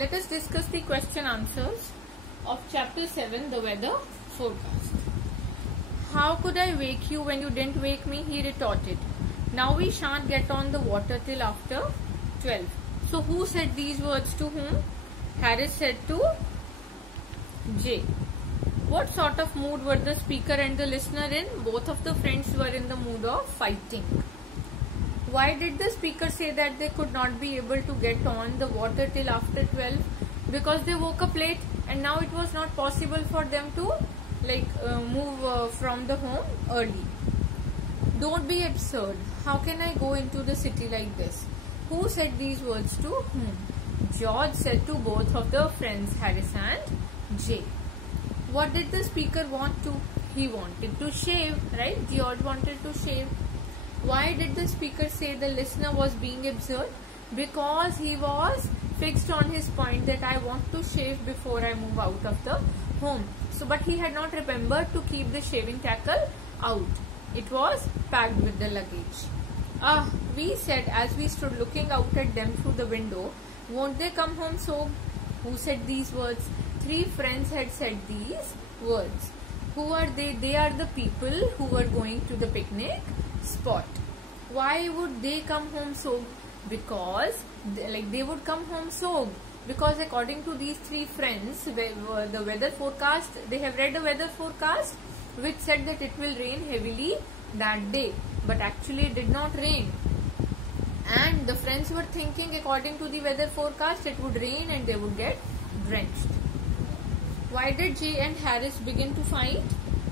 let us discuss the question answers of chapter 7, the weather forecast. How could I wake you when you didn't wake me? He retorted. Now we shan't get on the water till after 12. So who said these words to whom? Harris said to J. What sort of mood were the speaker and the listener in? Both of the friends were in the mood of fighting. Why did the speaker say that they could not be able to get on the water till after 12? Because they woke up late and now it was not possible for them to move from the home early. Don't be absurd. How can I go into the city like this? Who said these words to whom? George said to both of the friends, Harris and J. What did the speaker want to? He wanted to shave, right? George wanted to shave. Why did the speaker say the listener was being absurd? Because he was fixed on his point that I want to shave before I move out of the home. So, but he had not remembered to keep the shaving tackle out. It was packed with the luggage. We said as we stood looking out at them through the window, won't they come home soaked? Who said these words? 3 friends had said these words. Who are they? They are the people who were going to the picnic spot. Why would they come home soaked? Because they would come home soaked. Because according to these 3 friends, the weather forecast, they have read the weather forecast which said that it will rain heavily that day. But actually it did not rain. And the friends were thinking according to the weather forecast it would rain and they would get drenched. Why did J and Harris begin to fight?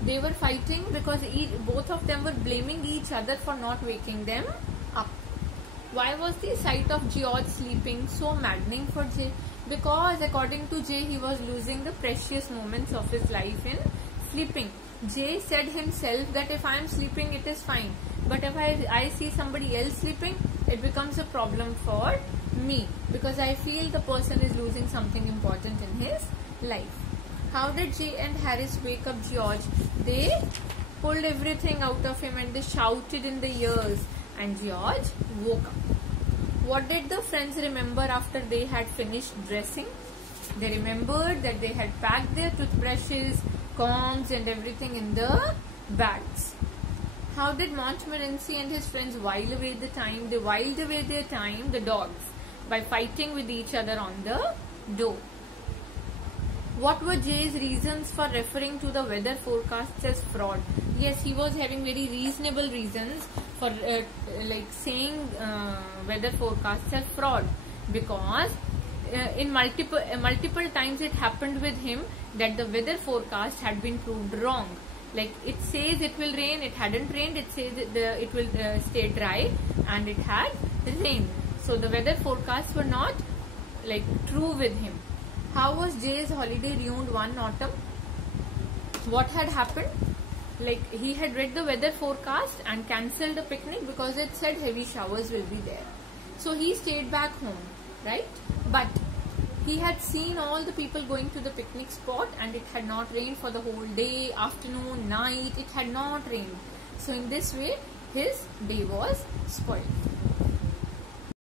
They were fighting because both of them were blaming each other for not waking them up. Why was the sight of George sleeping so maddening for J? Because according to J, he was losing the precious moments of his life in sleeping. J said himself that if I am sleeping, it is fine. But if I see somebody else sleeping, it becomes a problem for me. Because I feel the person is losing something important in his life. How did J and Harris wake up George? They pulled everything out of him and they shouted in the ears. And George woke up. What did the friends remember after they had finished dressing? They remembered that they had packed their toothbrushes, combs and everything in the bags. How did Montmorency and his friends while away the time? They whiled away their time, the dogs, by fighting with each other on the door. What were Jay's reasons for referring to the weather forecasts as fraud? Yes, he was having very reasonable reasons for saying weather forecasts as fraud, because in multiple times it happened with him that the weather forecast had been proved wrong. Like it says it will rain, it hadn't rained. It says it will stay dry, and it had rained. So the weather forecasts were not true with him. How was Jay's holiday ruined one autumn? What had happened? He had read the weather forecast and cancelled the picnic because it said heavy showers will be there. So he stayed back home, right? But he had seen all the people going to the picnic spot and it had not rained for the whole day, afternoon, night. It had not rained. So in this way, his day was spoiled.